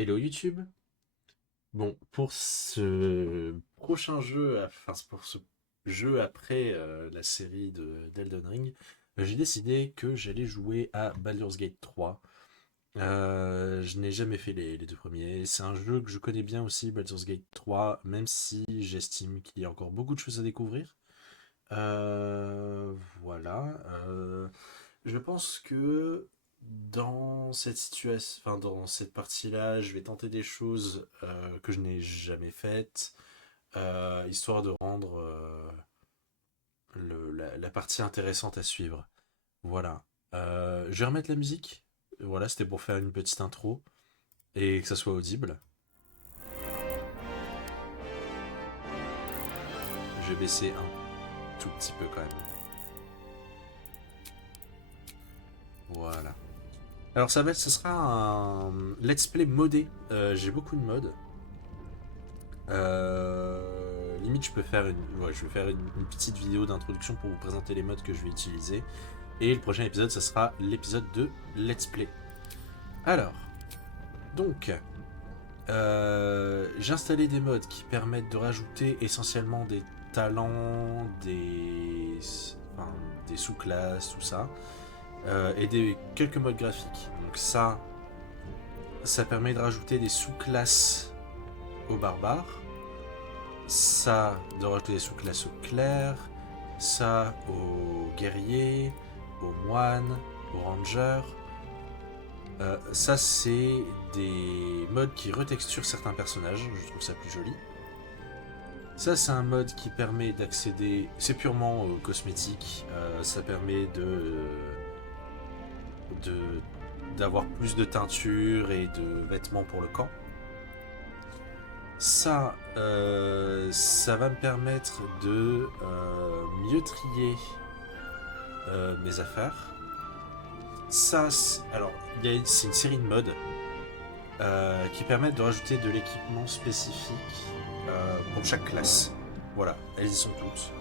Hello YouTube. Bon, pour ce prochain jeu, enfin pour ce jeu après la série d'Elden Ring, j'ai décidé que j'allais jouer à Baldur's Gate 3. Je n'ai jamais fait les deux premiers. C'est un jeu que je connais bien aussi, Baldur's Gate 3, même si j'estime qu'il y a encore beaucoup de choses à découvrir. Voilà. Je pense que dans cette situation, enfin dans cette partie-là, je vais tenter des choses que je n'ai jamais faites, histoire de rendre la partie intéressante à suivre. Voilà. Je vais remettre la musique. Voilà, c'était pour faire une petite intro et que ça soit audible. Je vais baisser un tout petit peu quand même. Voilà. Alors ça sera un let's play modé. J'ai beaucoup de modes. Limite, je vais faire une petite vidéo d'introduction pour vous présenter les modes que je vais utiliser. Et le prochain épisode, ce sera l'épisode de Let's Play. Alors, donc, j'ai installé des modes qui permettent de rajouter essentiellement des talents, enfin, des sous-classes, tout ça, et quelques modes graphiques. Donc ça permet de rajouter des sous-classes aux barbares, ça de rajouter des sous-classes aux clercs, ça aux guerriers, aux moines, aux rangers. Ça, c'est des modes qui retexturent certains personnages, je trouve ça plus joli. Ça, c'est un mode qui permet d'accéder, c'est purement cosmétique, ça permet de- d'avoir plus de teinture et de vêtements pour le camp. Ça va me permettre de mieux trier mes affaires. Alors, c'est une série de modes qui permettent de rajouter de l'équipement spécifique pour chaque classe. Voilà, elles y sont toutes.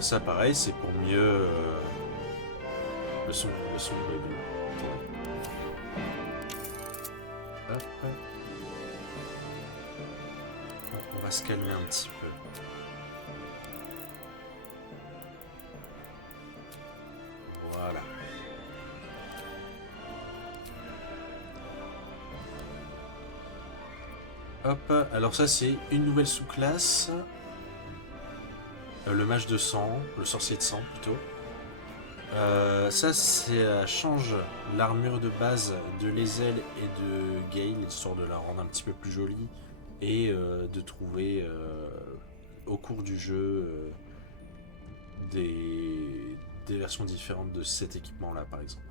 Ça, pareil, c'est pour mieux le son de hop, on va se calmer un petit peu. Voilà. Hop, alors ça c'est une nouvelle sous-classe, le mage de sang, le sorcier de sang plutôt. Ça change l'armure de base de Lae'zel et de Gale, histoire de la rendre un petit peu plus jolie et de trouver au cours du jeu des versions différentes de cet équipement-là, par exemple.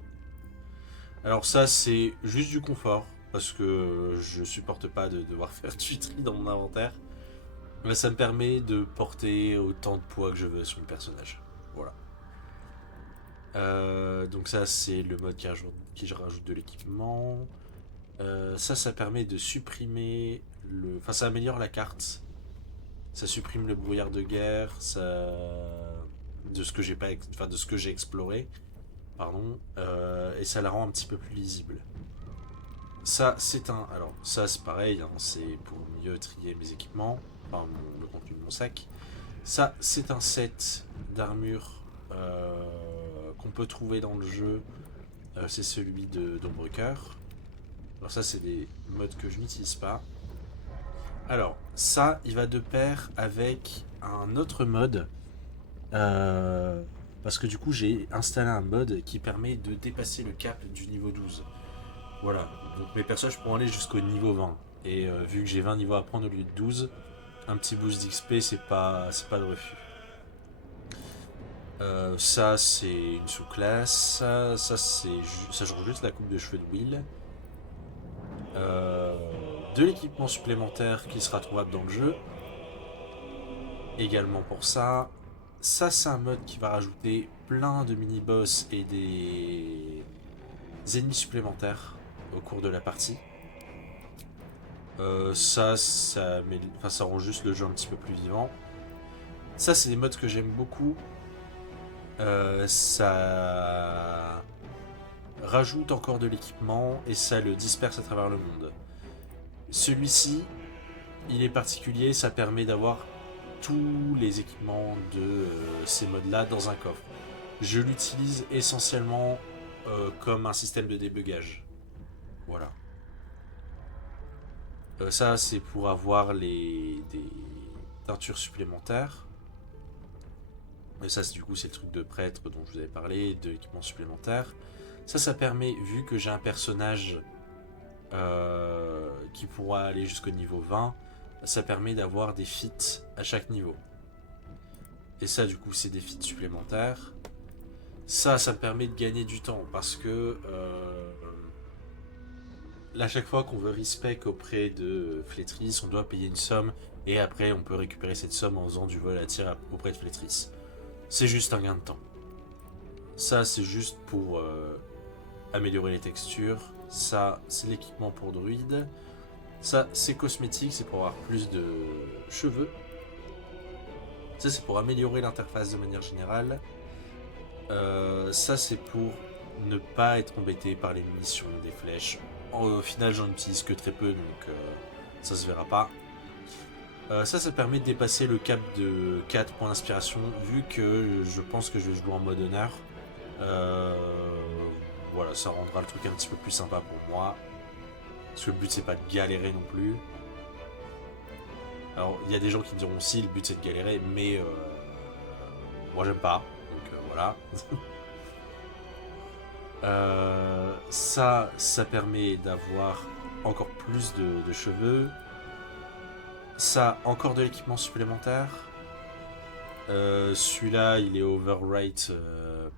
Alors ça, c'est juste du confort, parce que je supporte pas de devoir faire du tri dans mon inventaire. Mais ça me permet de porter autant de poids que je veux sur le personnage. Voilà. Donc ça, c'est le mode qui je rajoute de l'équipement. Ça permet de supprimer le... Enfin, ça améliore la carte. Ça supprime le brouillard de guerre, de ce que j'ai pas, enfin, de ce que j'ai exploré, pardon, et ça la rend un petit peu plus lisible. Alors ça c'est pareil, hein, c'est pour mieux trier mes équipements, enfin le contenu de mon sac. Ça c'est un set d'armure qu'on peut trouver dans le jeu. C'est celui de d'Ombrecoeur. Alors ça c'est des modes que je n'utilise pas. Alors ça il va de pair avec un autre mode. Euh, Parce que du coup j'ai installé un mode qui permet de dépasser le cap du niveau 12. Voilà, donc mes personnages pourront aller jusqu'au niveau 20. Et vu que j'ai 20 niveaux à prendre au lieu de 12, un petit boost d'XP c'est pas de refus. Ça c'est une sous-classe, ça change juste la coupe de cheveux de Will. Euh, de l'équipement supplémentaire qui sera trouvable dans le jeu. Également pour ça. Ça c'est un mode qui va rajouter plein de mini-boss et des ennemis supplémentaires au cours de la partie. Ça rend juste le jeu un petit peu plus vivant. Ça, c'est des modes que j'aime beaucoup. Ça, rajoute encore de l'équipement et ça le disperse à travers le monde. Celui-ci, il est particulier, ça permet d'avoir tous les équipements de ces modes-là dans un coffre. Je l'utilise essentiellement comme un système de débugage. Voilà. Ça, c'est pour avoir des teintures supplémentaires. Et ça, du coup, c'est le truc de prêtre dont je vous avais parlé, de l'équipement supplémentaire. Ça permet, vu que j'ai un personnage qui pourra aller jusqu'au niveau 20, ça permet d'avoir des feats à chaque niveau. Et ça, du coup, c'est des feats supplémentaires. Ça me permet de gagner du temps parce que à chaque fois qu'on veut respect auprès de Flétris, on doit payer une somme et après on peut récupérer cette somme en faisant du vol à tir auprès de Flétris. C'est juste un gain de temps. Ça, c'est juste pour améliorer les textures. Ça, c'est l'équipement pour druide. Ça, c'est cosmétique, c'est pour avoir plus de cheveux. Ça, c'est pour améliorer l'interface de manière générale. Ça, c'est pour ne pas être embêté par les munitions, des flèches. Au final, j'en utilise que très peu, donc ça se verra pas. Ça permet de dépasser le cap de 4 points d'inspiration, vu que je pense que je vais jouer en mode honneur. Voilà, ça rendra le truc un petit peu plus sympa pour moi. Parce que le but, c'est pas de galérer non plus. Alors, il y a des gens qui me diront aussi, le but c'est de galérer, mais moi j'aime pas. Donc voilà. Ça permet d'avoir encore plus de cheveux. Ça, encore de l'équipement supplémentaire. Celui-là, il est overwrite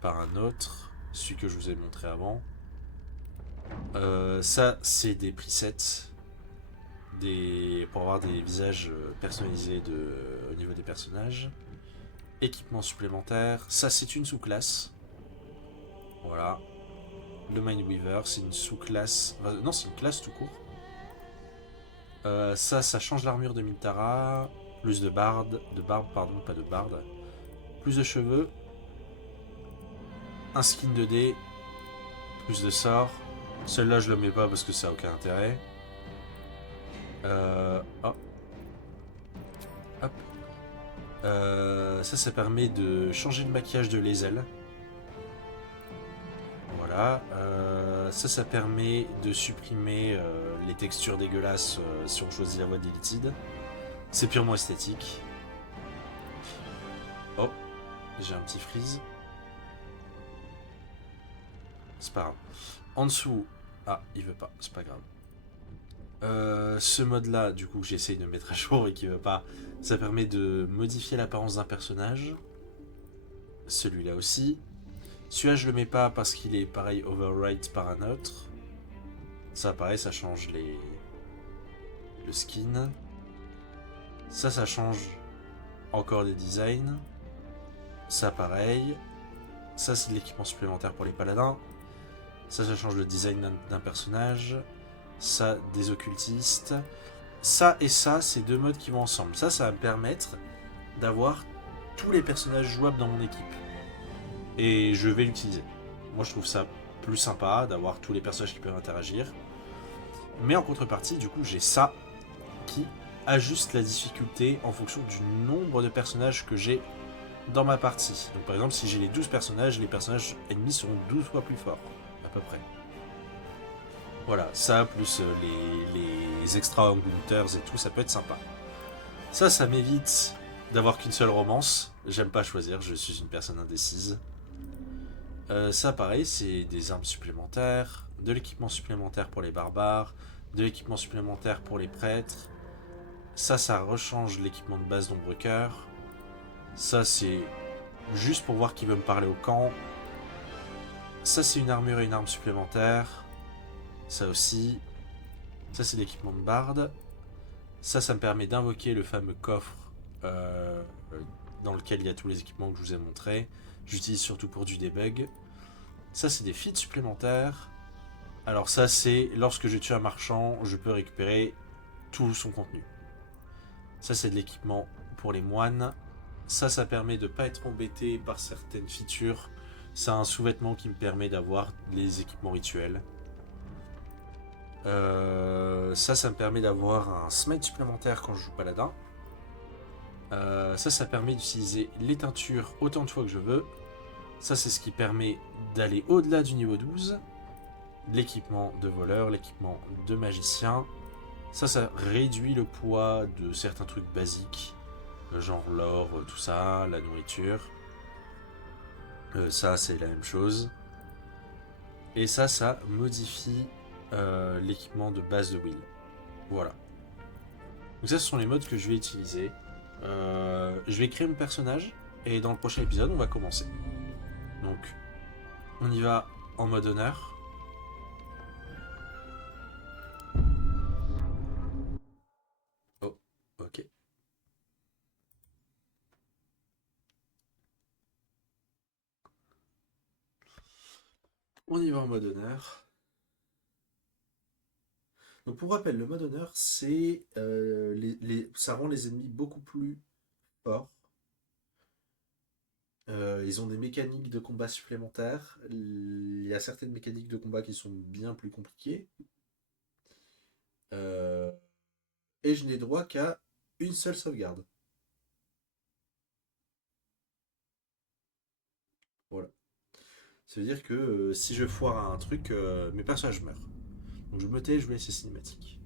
par un autre. Celui que je vous ai montré avant. Ça, c'est des presets. Pour avoir des visages personnalisés au niveau des personnages. Équipement supplémentaire. Ça, c'est une sous-classe. Voilà. Le Mindweaver, c'est une sous-classe. Non, c'est une classe tout court. Ça change l'armure de Mintara. Plus de barbe, pardon, pas de barde. Plus de cheveux. Un skin 2D. Plus de sorts. Celui-là, je le mets pas parce que ça a aucun intérêt. Oh. Hop. Ça permet de changer le maquillage de les ailes. Voilà. Ça permet de supprimer les textures dégueulasses si on choisit la voie des litides. C'est purement esthétique. Oh, j'ai un petit freeze. C'est pas grave. En dessous... Ah, il veut pas, c'est pas grave. Ce mode-là, du coup, j'essaye de mettre à jour et qui veut pas. Ça permet de modifier l'apparence d'un personnage. Celui-là aussi. Celui-là, je le mets pas parce qu'il est pareil overwrite par un autre. Ça, pareil, ça change le skin. Ça change encore des designs. Ça, pareil. Ça, c'est de l'équipement supplémentaire pour les paladins. Ça change le design d'un personnage. Ça, des occultistes. Ça et ça, c'est deux modes qui vont ensemble. Ça va me permettre d'avoir tous les personnages jouables dans mon équipe. Et je vais l'utiliser. Moi, je trouve ça plus sympa d'avoir tous les personnages qui peuvent interagir. Mais en contrepartie, du coup, j'ai ça qui ajuste la difficulté en fonction du nombre de personnages que j'ai dans ma partie. Donc par exemple, si j'ai les 12 personnages, les personnages ennemis seront 12 fois plus forts, à peu près. Voilà, ça, plus les extra encounters et tout, ça peut être sympa. Ça m'évite d'avoir qu'une seule romance. J'aime pas choisir, je suis une personne indécise. Ça, pareil, c'est des armes supplémentaires, de l'équipement supplémentaire pour les barbares, de l'équipement supplémentaire pour les prêtres. Ça rechange l'équipement de base d'Ombrecoeur. Ça, c'est juste pour voir qui veut me parler au camp. Ça, c'est une armure et une arme supplémentaire. Ça aussi. Ça, c'est l'équipement de barde. Ça me permet d'invoquer le fameux coffre dans lequel il y a tous les équipements que je vous ai montrés. J'utilise surtout pour du debug. Ça, c'est des feats supplémentaires. Alors ça, c'est lorsque je tue un marchand, je peux récupérer tout son contenu. Ça, c'est de l'équipement pour les moines. Ça permet de ne pas être embêté par certaines features C'est un sous-vêtement qui me permet d'avoir les équipements rituels. Ça me permet d'avoir un smite supplémentaire quand je joue paladin. Ça permet d'utiliser les teintures autant de fois que je veux. Ça, c'est ce qui permet d'aller au-delà du niveau 12. L'équipement de voleur, l'équipement de magicien. Ça réduit le poids de certains trucs basiques, genre l'or, tout ça, la nourriture. Ça, c'est la même chose. Et ça modifie l'équipement de base de Will. Voilà. Donc ça, ce sont les modes que je vais utiliser. Je vais créer mon personnage, et dans le prochain épisode, on va commencer. Donc, on y va en mode honneur. Oh, ok. On y va en mode honneur. Donc pour rappel, le mode honneur, c'est ça rend les ennemis beaucoup plus forts. Ils ont des mécaniques de combat supplémentaires. Il y a certaines mécaniques de combat qui sont bien plus compliquées. Euh, et je n'ai droit qu'à une seule sauvegarde. Voilà. Ça veut dire que si je foire un truc, mes personnages meurent. Donc je me tais, je vais laisser cinématique.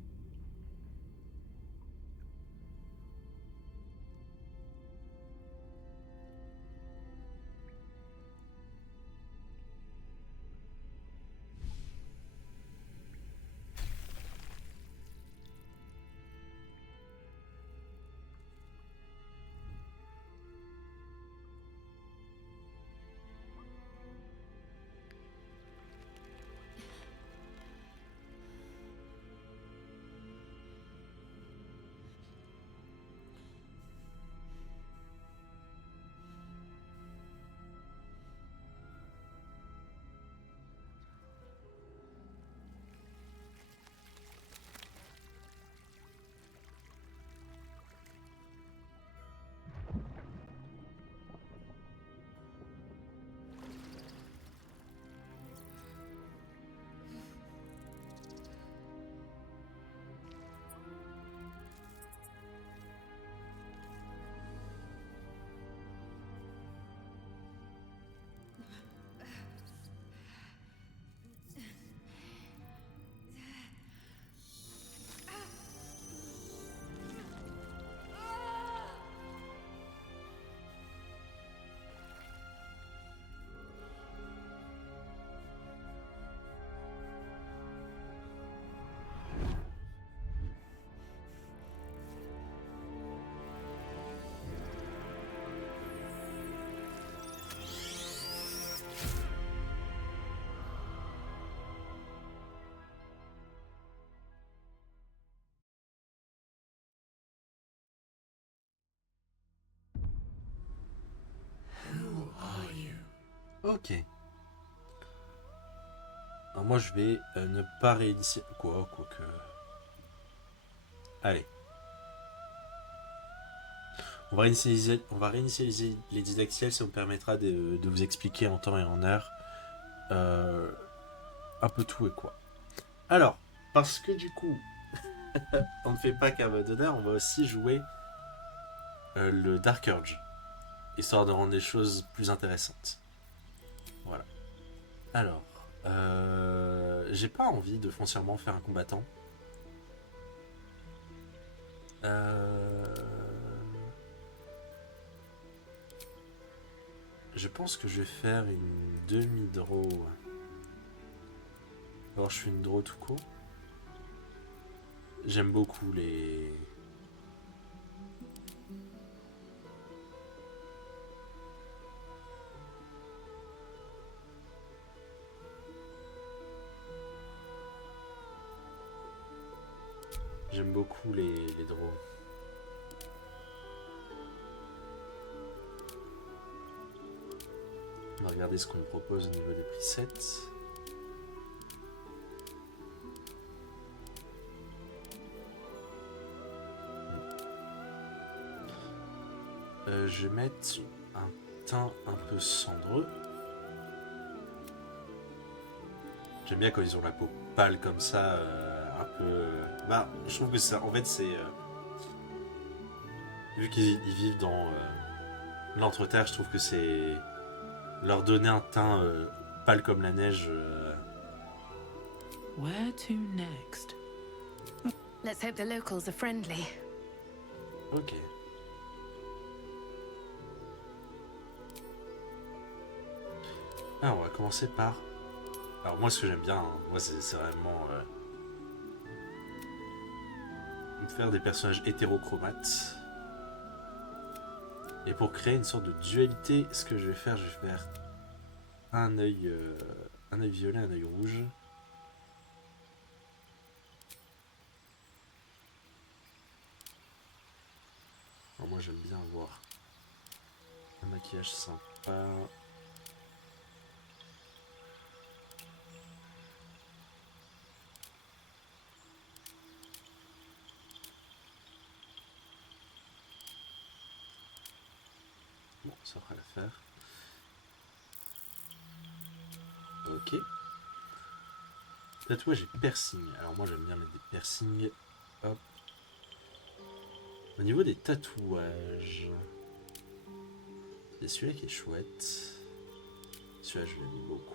Ok. Alors moi je vais ne pas réinitier. Quoique. Allez. On va réinitialiser les didacticiels, ça vous permettra de vous expliquer en temps et en heure euh, un peu tout et quoi. Alors, parce que du coup, on ne fait pas qu'un mode honneur, on va aussi jouer le Dark Urge, histoire de rendre les choses plus intéressantes. Voilà. Alors, j'ai pas envie de foncièrement faire un combattant. Euh, je pense que je vais faire une demi-draw. Alors je fais une draw tout court. J'aime beaucoup les... J'aime beaucoup les draws. On va regarder ce qu'on me propose au niveau des presets. Je vais mettre un teint un peu cendreux. J'aime bien quand ils ont la peau pâle comme ça, un peu. Bah, je trouve que ça, en fait, c'est vu qu'ils vivent dans l'entreterre, je trouve que c'est leur donner un teint pâle comme la neige. Where to next? Let's hope the locals are friendly. Ok. Alors, on va commencer par. Alors, moi, ce que j'aime bien, hein, moi, c'est vraiment. Faire des personnages hétérochromates. Et pour créer une sorte de dualité, ce que je vais faire un œil violet, un œil rouge. Alors moi j'aime bien avoir un maquillage sympa. Bon, ça fera l'affaire. Ok. Tatouage et piercing. Alors moi j'aime bien mettre des piercings. Hop. Au niveau des tatouages, il y a celui-là qui est chouette. Celui-là je l'aime beaucoup.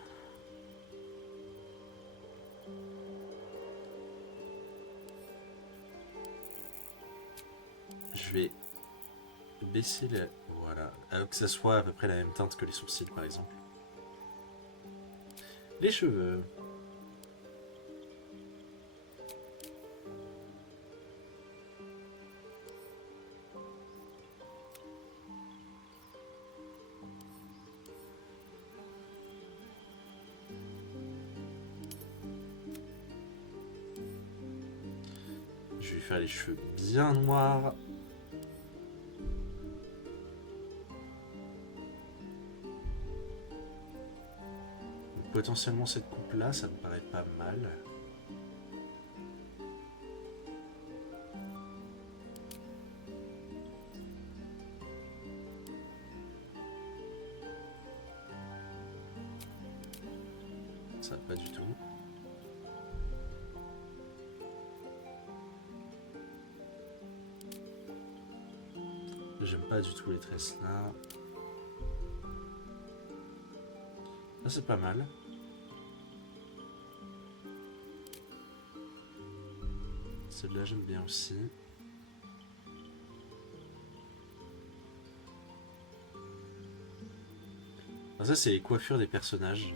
Je vais baisser la... Voilà. Alors que ça soit à peu près la même teinte que les sourcils par exemple. Les cheveux. Je vais faire les cheveux bien noirs. Donc, potentiellement cette coupe là, ça me paraît pas mal. Ça pas du tout. J'aime pas du tout les tresses là. Là c'est pas mal. Celle-là j'aime bien aussi. Ah, ça c'est les coiffures des personnages.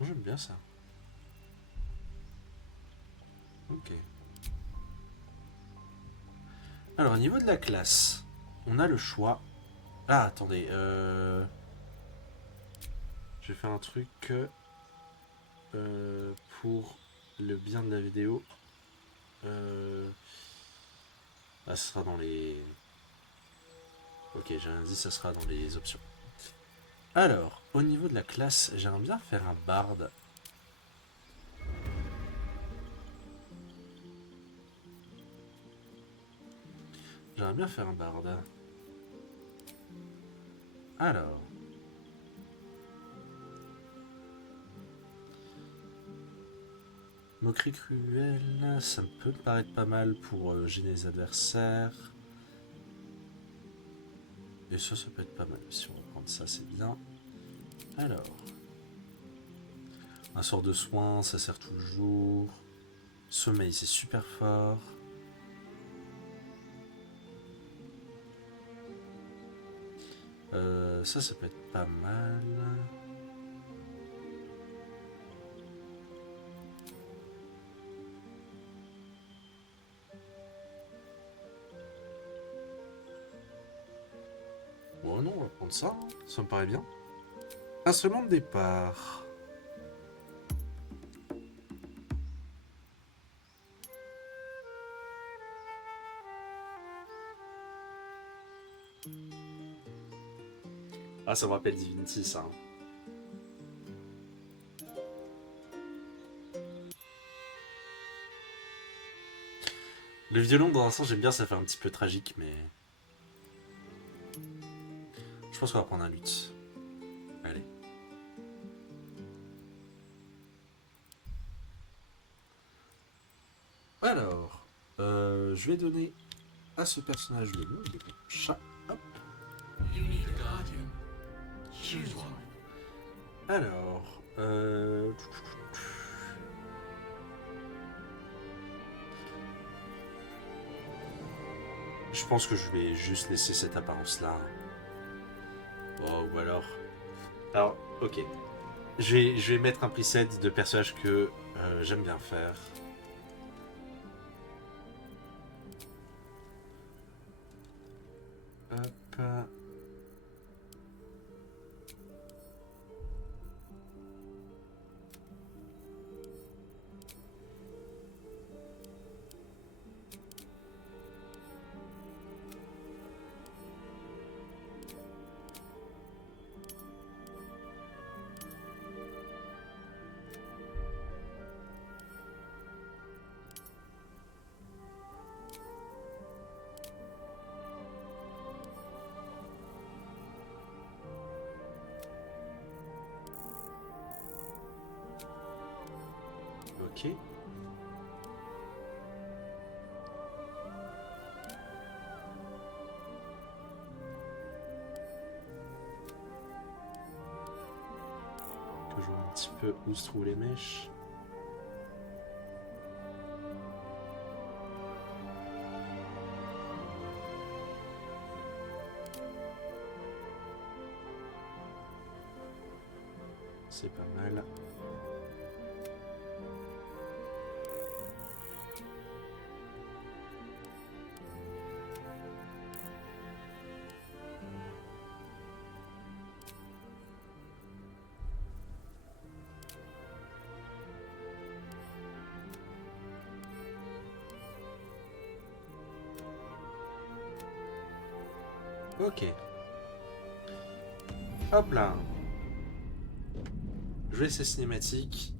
J'aime bien ça. Ok. Alors, au niveau de la classe, on a le choix. Ah, attendez. Je vais faire un truc pour le bien de la vidéo. Ah, ce sera dans les... Ok, j'ai rien dit, ça sera dans les options. Alors, au niveau de la classe, j'aimerais bien faire un barde. J'aimerais bien faire un barde. Alors... Moquerie cruelle, ça peut me paraître pas mal pour gêner les adversaires. Et ça peut être pas mal. Si on va prendre ça, c'est bien. Alors... Un sort de soin, ça sert toujours. Sommeil, c'est super fort. Ça peut être pas mal. Bon, non, on va prendre ça. Ça me paraît bien. Instrument de départ. Ah, ça me rappelle Divinity, ça. Le violon, dans un sens, j'aime bien, ça fait un petit peu tragique, mais... Je pense qu'on va prendre un luth. Allez. Alors, je vais donner à ce personnage le nom de chat. Hop. Alors, je pense que je vais juste laisser cette apparence-là. Oh, ou alors... Alors, ok. Je vais mettre un preset de personnage que j'aime bien faire. Hop. Ok. Que je vois un petit peu où se trouvent les mèches. C'est pas mal. Ok. Hop là. Je vais laisser cinématique.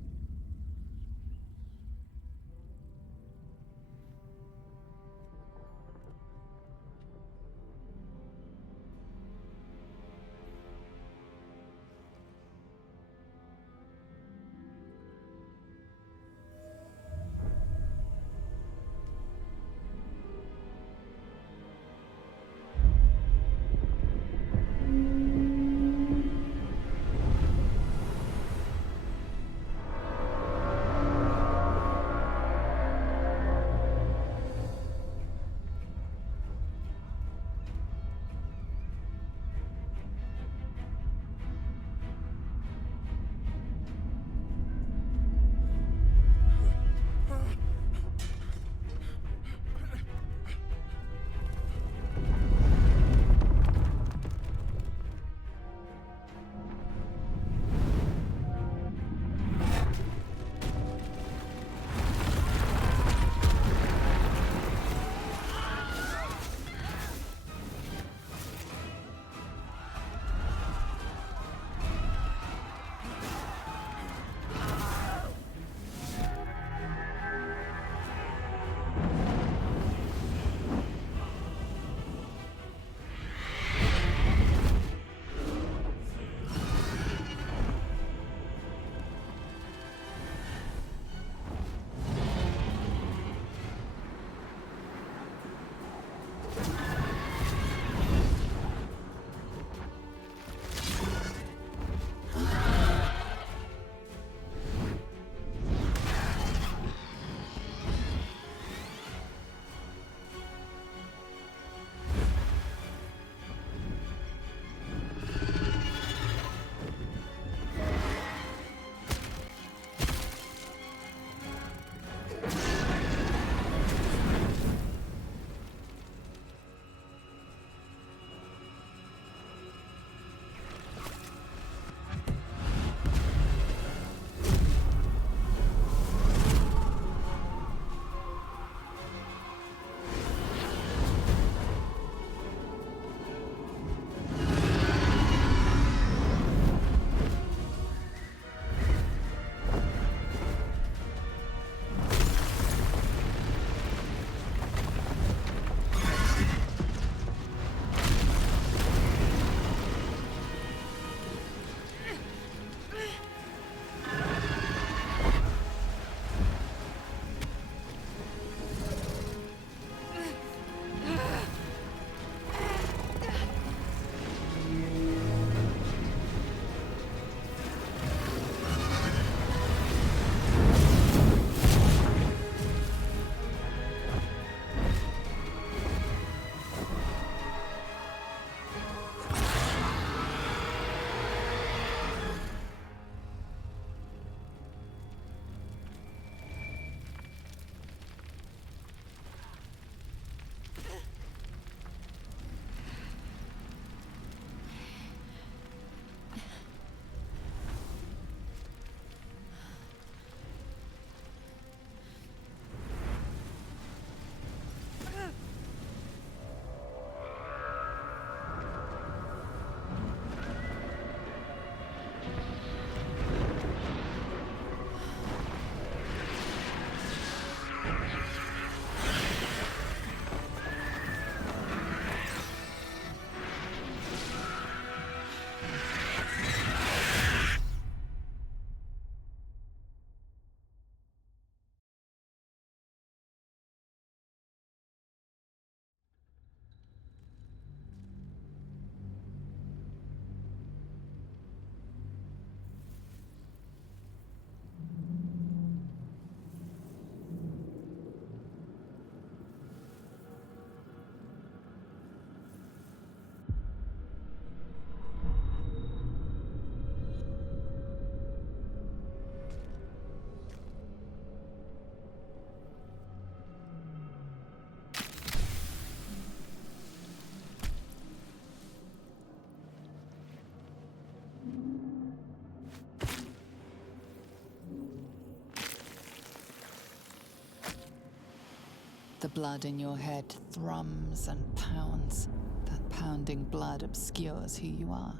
The blood in your head thrums and pounds. That pounding blood obscures who you are.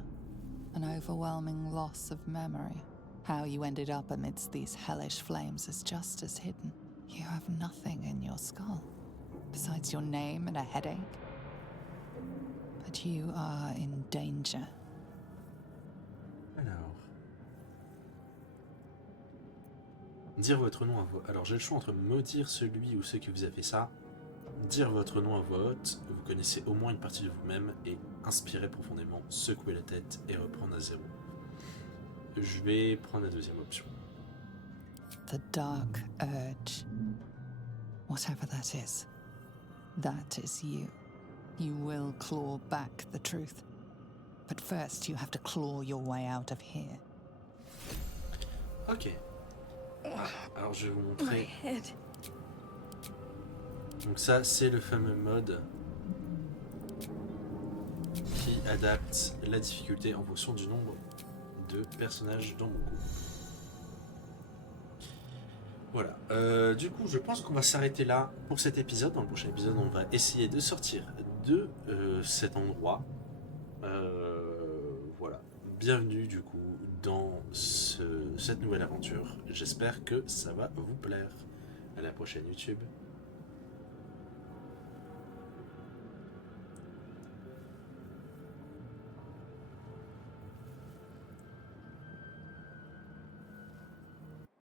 An overwhelming loss of memory. How you ended up amidst these hellish flames is just as hidden. You have nothing in your skull, besides your name and a headache. But you are in danger. Alors. Dire votre nom à voix. Alors j'ai le choix entre maudire celui ou ceux qui vous a fait ça, dire votre nom à voix haute, vous connaissez au moins une partie de vous-même, et inspirer profondément, secouer la tête et reprendre à zéro. Je vais prendre la deuxième option. The dark urge. Whatever that is you. You will claw back the truth. But first you have to claw your way out of here. Ok. Alors je vais vous My montrer. head. Donc ça c'est le fameux mode qui adapte la difficulté en fonction du nombre de personnages dans mon groupe. Voilà. Du coup je pense qu'on va s'arrêter là pour cet épisode. Dans le prochain épisode on va essayer de sortir de cet endroit. Voilà. Bienvenue du coup dans cette nouvelle aventure. J'espère que ça va vous plaire. À la prochaine YouTube.